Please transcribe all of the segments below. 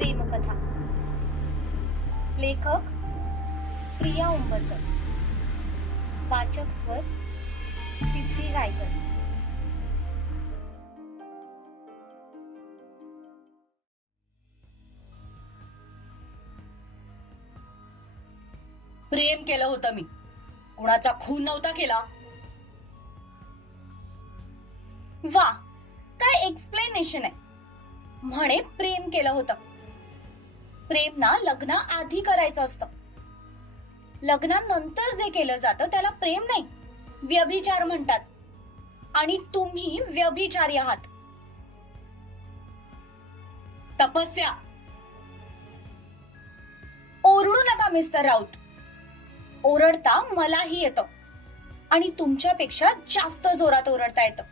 प्रेमकथा. लेखक प्रिया उंबरकर. वाचक स्वर सिद्धी रायकर प्रेम केलं होतं मी. कुणाचा खून नव्हता केला. वा काय एक्सप्लेनेशन आहे. म्हणे प्रेम केलं होतं. प्रेम ना लग्ना आधी करायचं असतं. लग्नानंतर जे केलं जातं त्याला प्रेम नाही. व्यभिचार म्हणतात. आणि तुम्ही व्यभिचारी आहात. तपस्या. ओरडू नका मिस्टर राऊत. ओरडता मलाही येतं. आणि तुमच्यापेक्षा जास्त जोरात ओरडता येतं.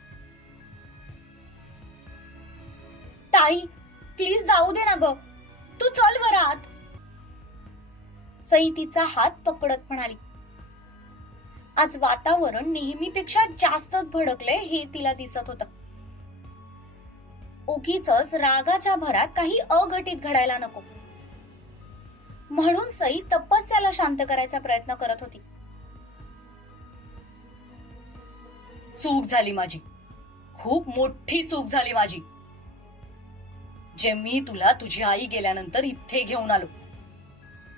ताई प्लीज जाऊ दे ना ग. तू चल वरात. सई तिचा हात पकडत म्हणाली. आज वातावरण नेहमीपेक्षा जास्तच भडकले हे तिला दिसत होतं. उगीच रागाच्या भरात काही अघटित घडायला नको. म्हणून सई तपस्याला शांत करायचा प्रयत्न करत होती. चूक झाली माझी. खूप मोठी चूक झाली माझी. जे मी तुला तुझी आई गेल्यानंतर इथे घेऊन आलो.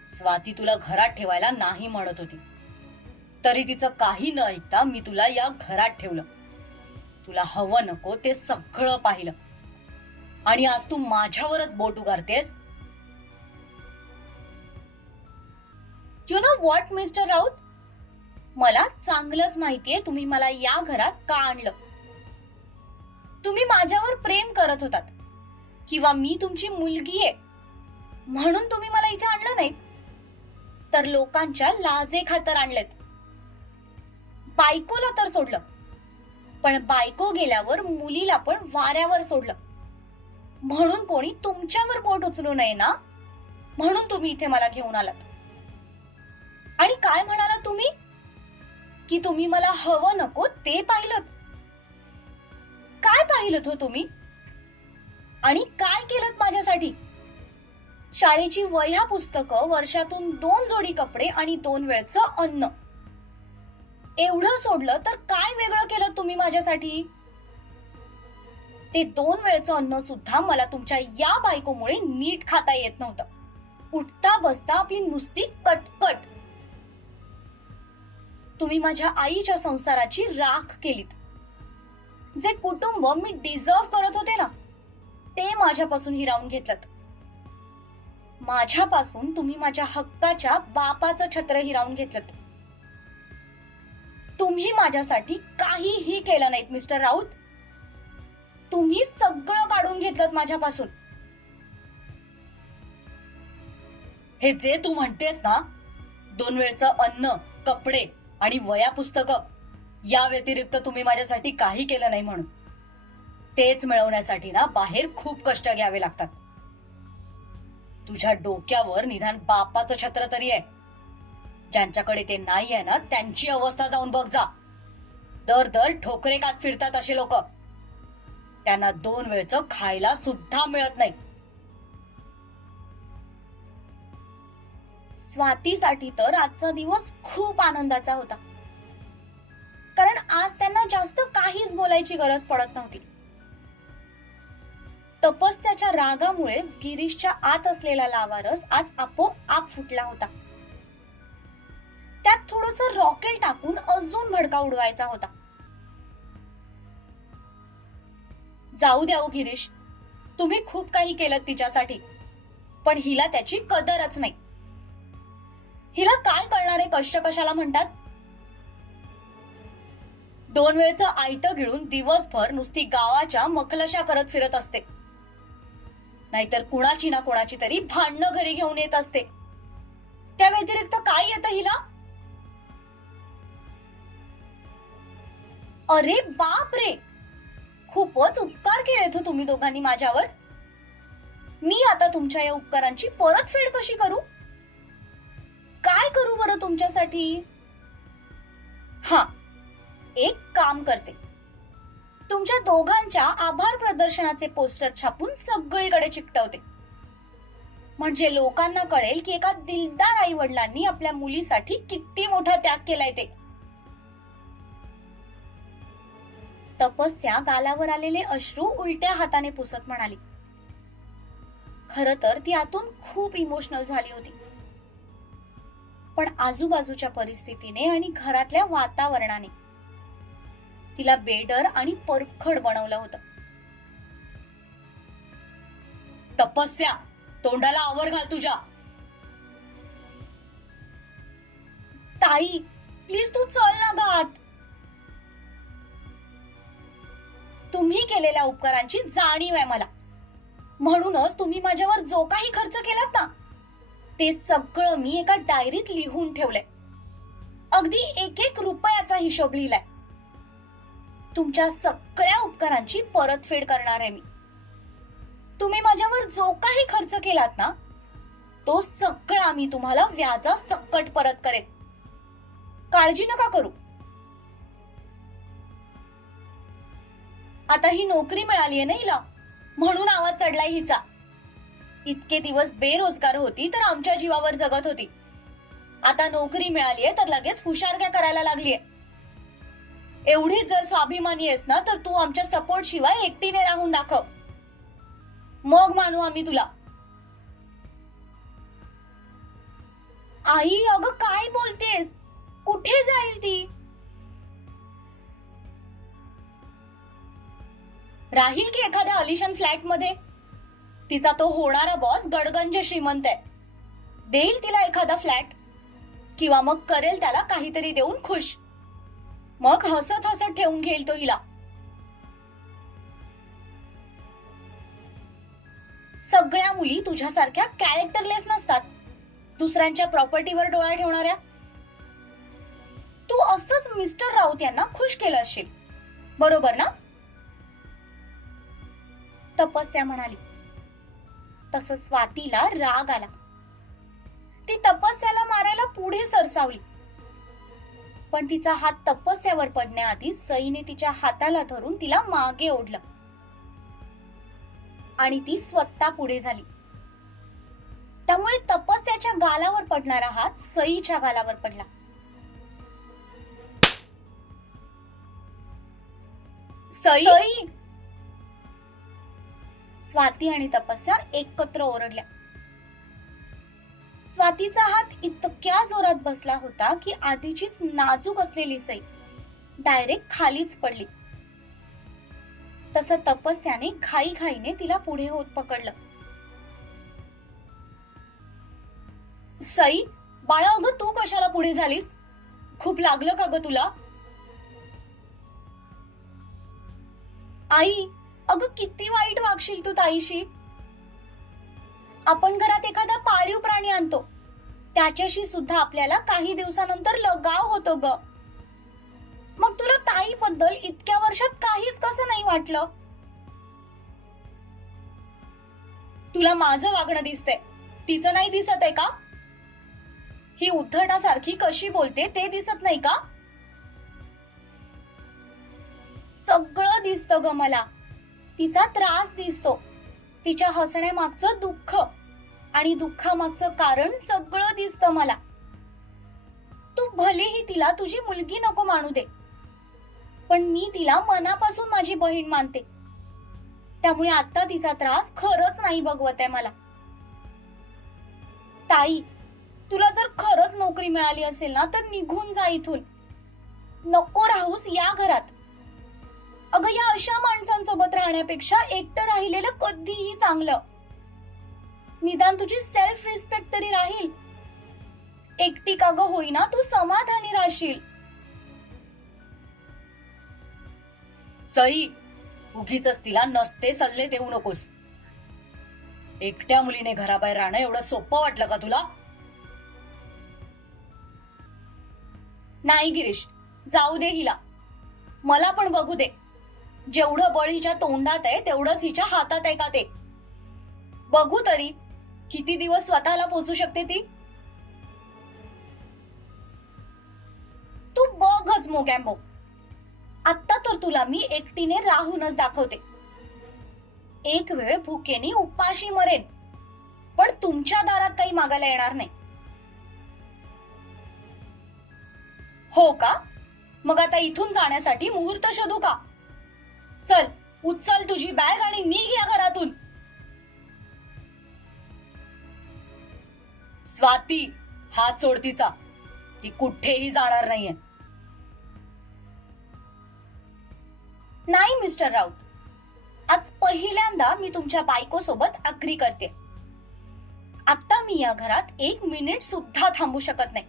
स्वाती तुला घरात ठेवायला नाही म्हणत होती. तरी तिचं काही न ऐकता मी तुला या घरात ठेवलं. तुला हवं नको ते सगळं पाहिलं. आणि आज तू माझ्यावरच बोट उगारतेस? You know what mister Raut? मला चांगलंच माहितीये तुम्ही मला या घरात का आणलं. तुम्ही माझ्यावर प्रेम करत होतात. किंवा मी तुमची मुलगी आहे. म्हणून तुम्ही मला इथे आणलं नाहीत. तर लोकांच्या लाजे खातर आणलेत. बायकोला तर सोडलं. पण बायको गेल्यावर मुलीला पण वाऱ्यावर सोडलं. म्हणून कोणी तुमच्यावर बोट उचलू नये ना? म्हणून तुम्ही इथे मला घेऊन आलात. आणि काय म्हणाला तुम्ही? की तुम्ही मला हवं नको ते पाहिलं. काय पाहिलं हो तुम्ही? आणि काय केलं माझ्यासाठी? शाळेची वह्या पुस्तकं वर्षातून दोन जोडी कपडे आणि दोन वेळचं अन्न. एवढं सोडलं तर काय वेगळं केलं तुम्ही माझ्यासाठी? ते दोन वेळचं अन्न सुद्धा मला तुमच्या या बायकोमुळे नीट खाता येत नव्हतं. उठता बसता आपली नुसती कटकट. तुम्ही माझ्या आईच्या संसाराची राख केलीत. जे कुटुंब मी डिझर्व करत होते ना ते माझ्यापासून हिरावून घेतलं माझ्यापासून तुम्ही माझ्या हक्काच्या बापाचं छत्र हिरावून घेतलं तुम्ही माझ्यासाठी काहीही केलं नाहीत मिस्टर राऊत. तुम्ही सगळं काढून घेतलं माझ्यापासून. हे जे तू म्हणतेस ना दोन वेळचं अन्न कपडे आणि वया पुस्तक या व्यतिरिक्त तुम्ही माझ्यासाठी काही केलं नाही म्हणून. तेच मिळवण्यासाठी ना बाहेर खूप कष्ट घ्यावे लागतात. तुझ्या डोक्यावर निदान बापाचं छत्र तरी आहे. ज्यांच्याकडे ते नाही आहे ना त्यांची अवस्था जाऊन बघ जा. दर दर ठोकरे कात फिरतात असे लोक. त्यांना दोन वेळचं खायला सुद्धा मिळत नाही. स्वातीसाठी तर आजचा दिवस खूप आनंदाचा होता. कारण आज त्यांना जास्त काहीच बोलायची गरज पडत नव्हती. तपस्याच्या रागामुळेच गिरीशच्या आत असलेला लावारस आज आपोआप फुटला होता. त्यात थोडस रॉकेल टाकून अजून भडका उडवायचा होता. जाऊ द्या हो गिरीश तुम्ही खूप काही केलं तिच्यासाठी पण हिला त्याची कदरच नाही. हिला काय कळणारे कष्ट कशाला म्हणतात? दोन वेळचं आयतं गिळून दिवसभर नुसती गावाच्या मखलशा करत फिरत असते. नाहीतर कुणाची ना कुणाची तरी भांडणं घरी घेऊन येत असते. त्या व्यतिरिक्त काय येतं हिला? अरे बाप रे खूपच उपकार केलेत हो तुम्ही दोघांनी माझ्यावर. मी आता तुमच्या या उपकारांची परतफेड कशी करू? काय करू बरं तुमच्यासाठी? हा एक काम करते. तुमच्या दोघांच्या आभार प्रदर्शनाचे पोस्टर छापून सगळीकडे चिकटवते. म्हणजे लोकांना कळेल की एका दिलदार आई वडिलांनी आपल्या मुलीसाठी किती मोठा त्याग केलाय ते. तपस्या गालावर आलेले अश्रू उलट्या हाताने पुसत म्हणाली. खर तर ती आतून खूप इमोशनल झाली होती. पण आजूबाजूच्या परिस्थितीने आणि घरातल्या वातावरणाने तिला बेडर आणि परखड बनवलं होतं. तपस्या तोंडाला आवर घाल तुझ्या. ताई प्लीज तू चल ना गात. तुम्ही केलेल्या उपकारांची जाणीव आहे मला. म्हणूनच तुम्ही माझ्यावर जो काही खर्च केलात ना ते सगळं मी एका डायरीत लिहून ठेवलंय. अगदी एक एक रुपयाचा हिशोब लिहिलाय. तुमच्या सगळ्या उपकारांची परतफेड करणार आहे मी. तुम्ही माझ्यावर जो काही खर्च केलात ना तो सगळा मी तुम्हाला व्याजा सकट परत करेन. काळजी नका करू. आता ही नोकरी मिळालीये ना हिला? म्हणून आवाज चढलाय हिचा. इतके दिवस बेरोजगार होती तर आमच्या जीवावर जगत होती. आता नोकरी मिळालीये तर लगेच हुशारक्या करायला लागलीये एवढीच जर स्वाभिमानी आहेस ना तर तू आमच्या सपोर्ट शिवाय एकटीने राहून दाखव. मग मानू आम्ही तुला. आई अगं काय बोलतेस? कुठे जाईल ती? राहील की एखाद्या अलिशन फ्लॅटमध्ये तिचा तो होणारा बॉस गडगंज श्रीमंत आहे. देईल तिला एखादा फ्लॅट? किंवा मग करेल त्याला काहीतरी देऊन खुश. मग हसत हसत ठेवून घेईल तो हिला. सगळ्या मुली तुझ्यासारख्या कॅरेक्टरलेस नसतात. दुसऱ्यांच्या प्रॉपर्टीवर डोळा ठेवणाऱ्या. तू असंच मिस्टर राऊत यांना खुश केलं असेल बरोबर ना? तपस्या म्हणाली. तस स्वातीला राग आला. ती तपस्याला मारायला पुढे सरसावली. पण तिचा हात तपस्यावर पडण्याआधी सईने तिच्या हाताला धरून तिला मागे ओढलं. आणि ती स्वतः पुढे झाली. त्यामुळे तपस्याच्या गालावर पडणारा हात सईच्या गालावर पडला. सई? सई? स्वाती आणि तपस्या एकत्र ओरडल्या. स्वातीचा हात इतक्या जोरात बसला होता की आधीचीच नाजूक असलेली सई डायरेक्ट खालीच पडली. तसं तपस्याने घाई घाईने तिला पुढे होत पकडलं. सई बाळा अगं तू कशाला पुढे झालीस? खूप लागलं का ग तुला? आई अगं किती वाईट वागशील तू ताईशी. आपण घरात एखादा पाळीव प्राणी आणतो. त्याच्याशी सुद्धा आपल्याला काही दिवसानंतर लगाव होतो ग. मग तुला ताई बद्दल इतक्या वर्षात काहीच कसं नाही वाटलं? तुला माझं वागणं दिसतंय. तिचं नाही दिसत आहे का? ही उद्धटासारखी कशी बोलते ते दिसत नाही का? सगळं दिसतं ग मला. तिचा त्रास दिसतो. तिच्या हसण्यामागचं दुःख. आणि दुःखामागचं कारण सगळं दिसतं मला. तू भलेही तिला तुझी मुलगी नको मानू दे. पण मी तिला मनापासून माझी बहीण मानते. त्यामुळे आता तिचा त्रास खरंच नाही बघवत आहे मला. ताई तुला जर खरंच नोकरी मिळाली असेल ना तर निघून जा इथून. नको राहूस या घरात. अगं या अशा माणसांसोबत राहण्यापेक्षा एकटं राहिलेलं कधीही चांगलं. निदान तुझी सेल्फ रिस्पेक्ट तरी राहील. एकटी का ग होईना तू समाधानी राहशील. सई उगीच तिला नसते सल्ले देऊ नकोस. एकट्या मुलीने घराबाहेर राहणं एवढं सोपं वाटलं का तुला? नाही गिरीश जाऊ दे हिला. मला पण बघू दे. जेवढं बळ हिच्या तोंडात आहे तेवढंच हिच्या हातात आहे का ते? बघू तरी. किती दिवस स्वतःला पोचू शकते ती? तू बघच मोगॅम्बो. आत्ता तर तुला मी एकटीने राहूनच दाखवते. एक वेळ भुकेनी उपाशी मरेन पण तुमच्या दारात काही मागायला येणार नाही. हो का? मग आता इथून जाण्यासाठी मुहूर्त शोधू का? चल उचल तुझी बॅग आणि निघ या घरातून. स्वाती हात सोड तिचा. ती कुठेही जाणार नाहीये. नाही मिस्टर राऊत. आज पहिल्यांदा मी तुमच्या बायको सोबत अग्री करते. आता मी या घरात एक मिनिट सुद्धा थांबू शकत नाही.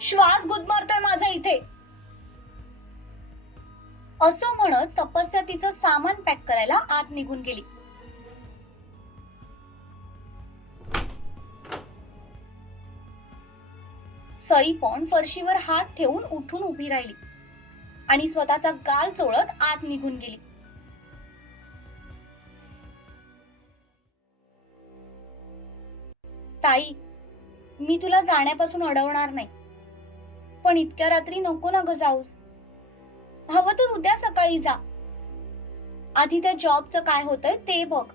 श्वास गुदमरतोय माझा इथे. असं म्हणत तपस्या तिचं सामान पॅक करायला आत निघून गेली. सई पण फरशीवर हात ठेवून उठून उभी राहिली आणि स्वतःचा गाल चोळत आत निघून गेली. ताई मी तुला जाण्यापासून अडवणार नाही पण इतक्या रात्री नको ना ग जाऊस. हवं तर उद्या सकाळी जा. आधी त्या जॉबचं काय होतंय ते बघ.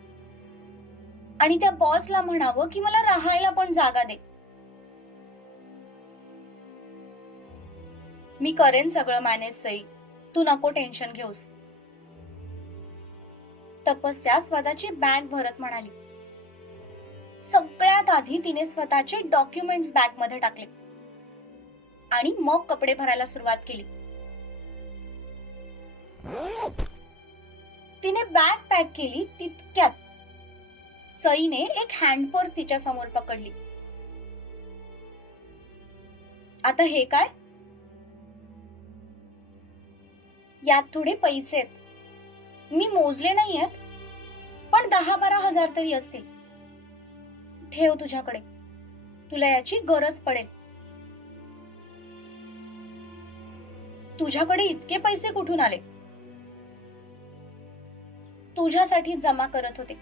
आणि त्या बॉसला म्हणावं की मला राहायला पण जागा दे. मी करेन सगळं मॅनेज सई. तू नको टेन्शन घेऊस. तपस्या स्वतःची बॅग भरत म्हणाली. सगळ्यात आधी तिने स्वतःचे डॉक्युमेंट्स बॅगमध्ये टाकले. आणि मग कपडे भरायला सुरुवात केली. तिने बॅग पॅक केली तितक्यात. सईने एक हँडपर्स तिच्या समोर पकडली. आता हे काय? यात थोडे पैसे आहेत. मी मोजले नाही आहेत पण दहा बारा हजार तरी असतील. ठेव तुझ्याकडे. तुला याची गरज पडेल. तुझ्याकडे इतके पैसे कुठून आले? तुझ्यासाठी जमा करत होते.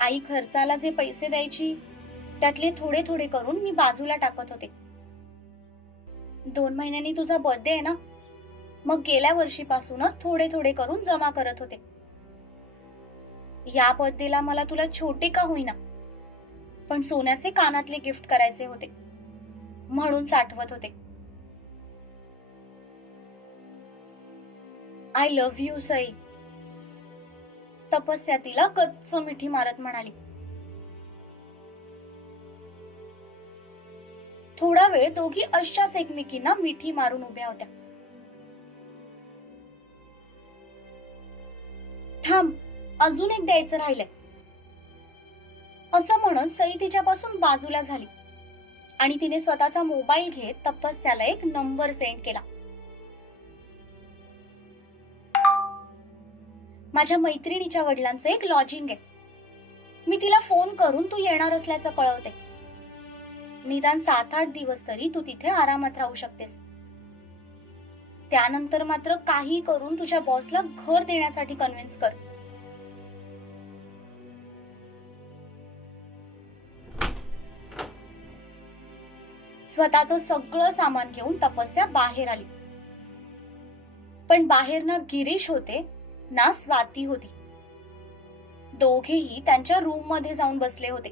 आई खर्चाला जे पैसे द्यायची त्यातले थोडे थोडे करून मी बाजूला टाकत होते. दोन महिन्यांनी तुझा बर्थडे आहे ना? मग गेल्या वर्षीपासूनच थोडे थोडे करून जमा करत होते. या बर्थडेला मला तुला छोटे का होईना पण सोन्याचे कानातले गिफ्ट करायचे होते म्हणून साठवत होते. आय लव्ह यू सई तपस्या तिला कच्च मिठी मारत म्हणाली. थोडा वेळ दोघी अशाच एकमेकींना मिठी मारून उभ्या होत्या. थांब अजून एक द्यायचं राहिलंय. असं म्हणत सई तिच्यापासून बाजूला झाली आणि तिने स्वतःचा मोबाईल घेत तपस्याला एक नंबर सेंड केला. माझ्या मैत्रिणीच्या वडिलांचं एक लॉजिंग आहे. मी तिला फोन करून तू येणार असल्याचं कळवते. निदान सात आठ दिवस तरी तू तिथे आरामात राहू शकतेस. त्यानंतर मात्र काही करून तुझ्या बॉसला घर देण्यासाठी कन्व्हिन्स कर. स्वतःचं सगळं सामान घेऊन तपस्या बाहेर आली. पण बाहेर ना गिरीश होते ना स्वाती होती. दोघेही त्यांच्या रूममध्ये जाऊन बसले होते.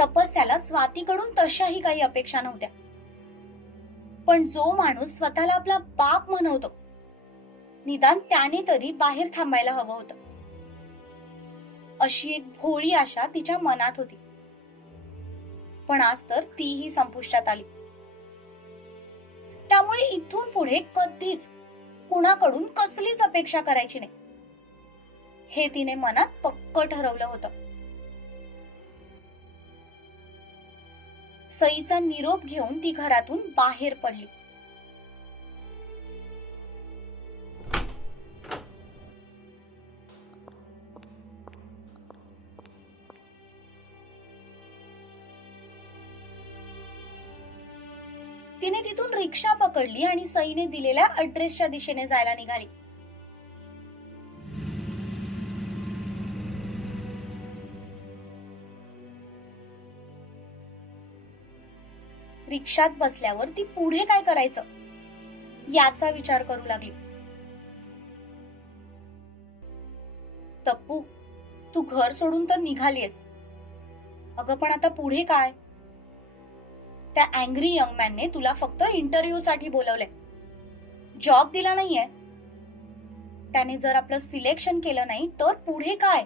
तपस्याला स्वातीकडून तशाही काही अपेक्षा नव्हत्या. पण जो माणूस स्वतःला आपला बाप म्हणवतो निदान त्याने तरी बाहेर थांबायला हवं होतं. अशी एक भोळी आशा तिच्या मनात होती. पण आज तर तीही संपुष्टात आली. त्यामुळे इथून पुढे कधीच कुणाकडून कसलीच अपेक्षा करायची नाही. हे तिने मनात पक्क ठरवलं होतं. सईचा निरोप घेऊन ती घरातून बाहेर पडली. तिने तिथून रिक्षा पकडली आणि सईने दिलेल्या अड्रेसच्या दिशेने जायला निघाली. रिक्षात बसल्यावर ती पुढे काय करायचं? याचा विचार करू लागली. तप्पू तू घर सोडून तर निघालीस अगं पण आता पुढे काय? त्या अँग्री यंग मॅनने तुला फक्त इंटरव्ह्यूसाठी बोलवलंय. जॉब दिला नाहीये. त्याने जर आपलं सिलेक्शन केलं नाही तर पुढे काय?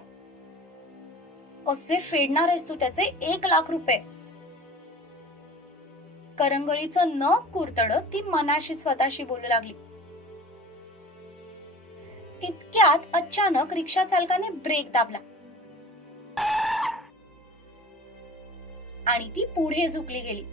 कसे फेडणार आहेस तू त्याचे एक लाख रुपये? करंगळीचं न कुरतड ती मनाशी स्वतःशी बोलू लागली. तितक्यात अचानक रिक्षा चालकाने ब्रेक दाबला. आणि ती पुढे झुकली गेली.